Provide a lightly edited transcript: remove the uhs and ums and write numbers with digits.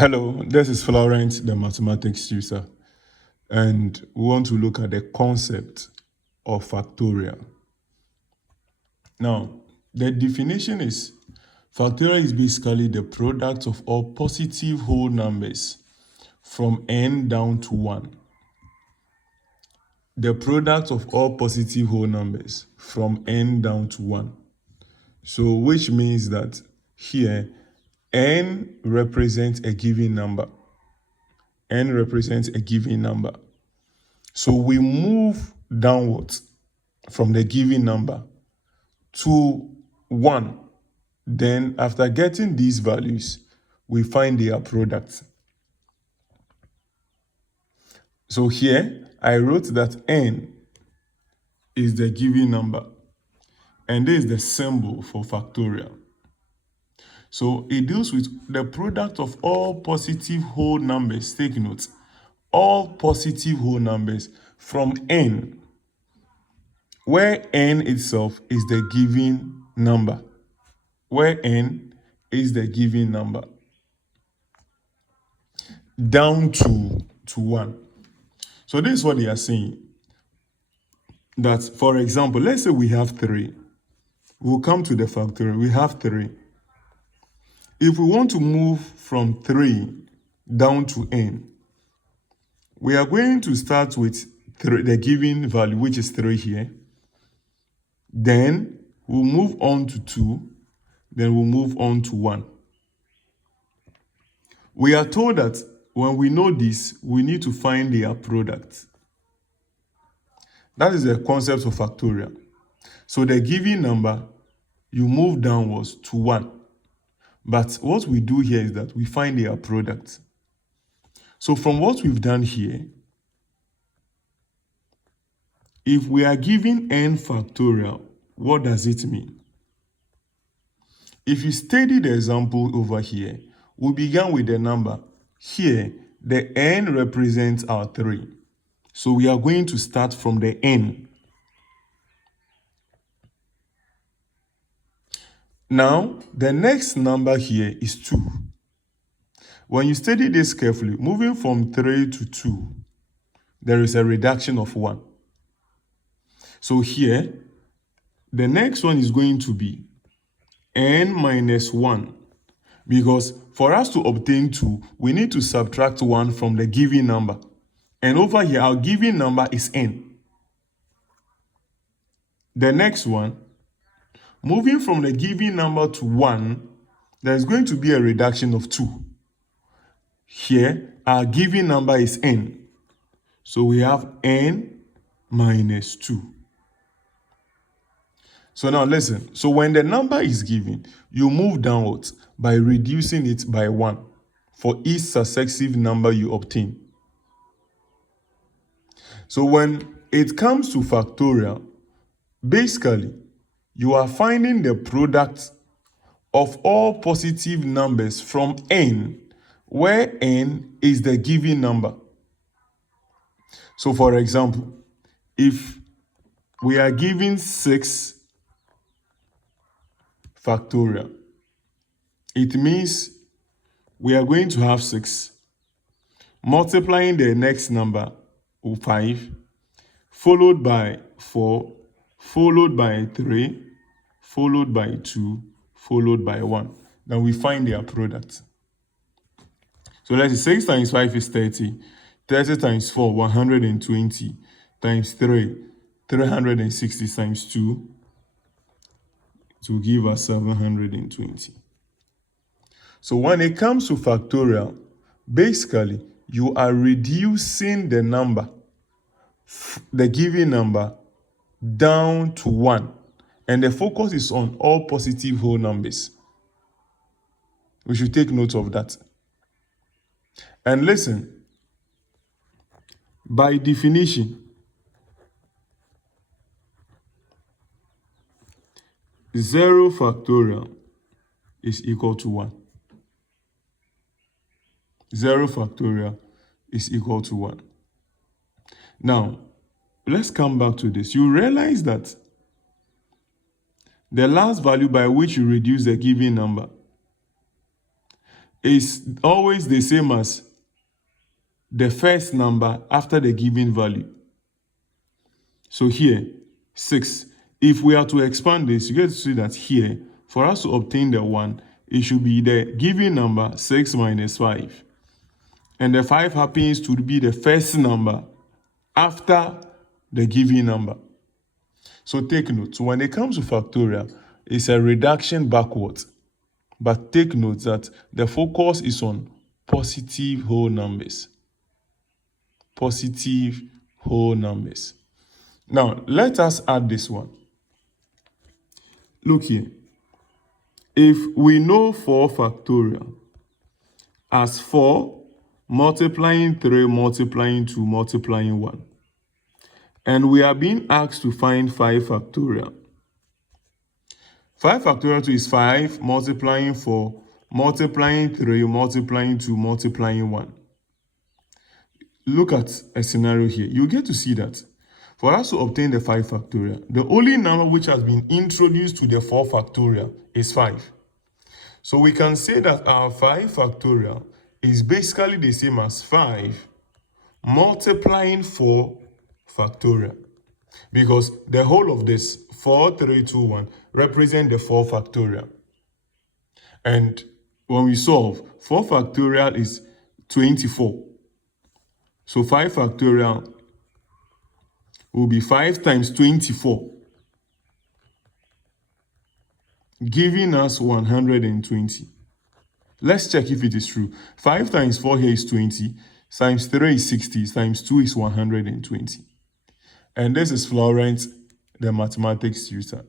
Hello, this is Florent, the mathematics tutor, and we want to look at the concept of factorial. Now, the definition is factorial is basically the product of all positive whole numbers from n down to 1. The product of all positive whole numbers from n down to 1. So, which means that here, n represents a given number. N represents a given number. So we move downwards from the given number to 1. Then after getting these values, we find their product. So here, I wrote that n is the given number. And this is the symbol for factorial. So it deals with the product of all positive whole numbers. Take note, all positive whole numbers from n, where n itself is the given number. Where n is the given number. Down to 1. So this is what they are saying. That, for example, let's say we have 3. We'll come to the factorial. We have 3. If we want to move from 3 down to n, we are going to start with the given value, which is 3 here. Then we'll move on to 2. Then we'll move on to 1. We are told that when we know this, we need to find their product. That is the concept of factorial. So the given number, you move downwards to 1. But what we do here is that we find their product. So from what we've done here, if we are given n factorial, what does it mean? If you study the example over here, we began with the number. Here, the n represents our 3. So we are going to start from the n. Now, the next number here is 2. When you study this carefully, moving from 3 to 2, there is a reduction of 1. So here, the next one is going to be n minus 1. Because for us to obtain 2, we need to subtract 1 from the given number. And over here, our given number is n. The next one, moving from the given number to 1, there is going to be a reduction of 2. Here, our given number is n. So we have n minus 2. So now listen. So when the number is given, you move downwards by reducing it by 1 for each successive number you obtain. So when it comes to factorial, basically, you are finding the product of all positive numbers from n, where n is the given number. So for example, if we are given 6 factorial, it means we are going to have 6, multiplying the next number, 5, followed by 4, followed by 3, followed by 2, followed by 1. Then we find their product. So let's say 6 times 5 is 30. 30 times 4, 120. Times 3, 360 times 2. To give us 720. So when it comes to factorial, basically, you are reducing the number, the given number, down to 1. And the focus is on all positive whole numbers. We should take note of that. And listen, by definition, 0 factorial is equal to 1. 0 factorial is equal to 1. Now, let's come back to this. You realize that the last value by which you reduce the given number is always the same as the first number after the given value. So here, 6. If we are to expand this, you get to see that here, for us to obtain the 1, it should be the given number 6 minus 5. And the 5 happens to be the first number after the given number. So take note, when it comes to factorial, it's a reduction backwards. But take note that the focus is on positive whole numbers. Positive whole numbers. Now, let us add this one. Look here. If we know 4 factorial as 4 multiplying 3 multiplying 2 multiplying 1, and we are being asked to find 5 factorial. 5 factorial 2 is 5 multiplying 4 multiplying 3 multiplying 2 multiplying 1. Look at a scenario here. You get to see that for us to obtain the 5 factorial, the only number which has been introduced to the 4 factorial is 5. So we can say that our 5 factorial is basically the same as 5 multiplying 4 factorial. Because the whole of this 4, 3, 2, 1 represent the 4 factorial. And when we solve, 4 factorial is 24. So 5 factorial will be 5 times 24, giving us 120. Let's check if it is true. 5 times 4 here is 20, times 3 is 60, times 2 is 120. And this is Florence, the mathematics tutor.